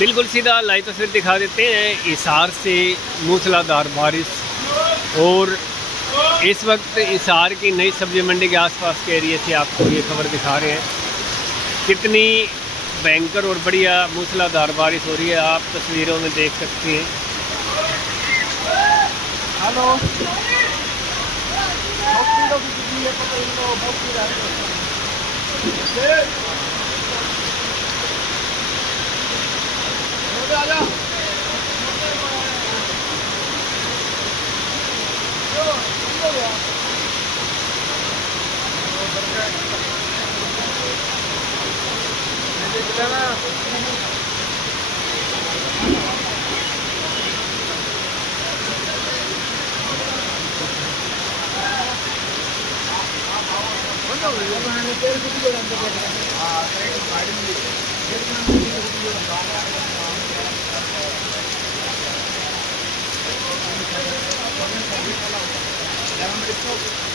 बिल्कुल सीधा लाइव तस्वीर दिखा देते हैं हिसार से मूसलाधार बारिश। और इस वक्त हिसार की नई सब्जी मंडी के आसपास के एरिए से आपको ये खबर दिखा रहे हैं कितनी भयंकर और बढ़िया मूसलाधार बारिश हो रही है। आप तस्वीरों में देख सकते हैं। हेलो हाँ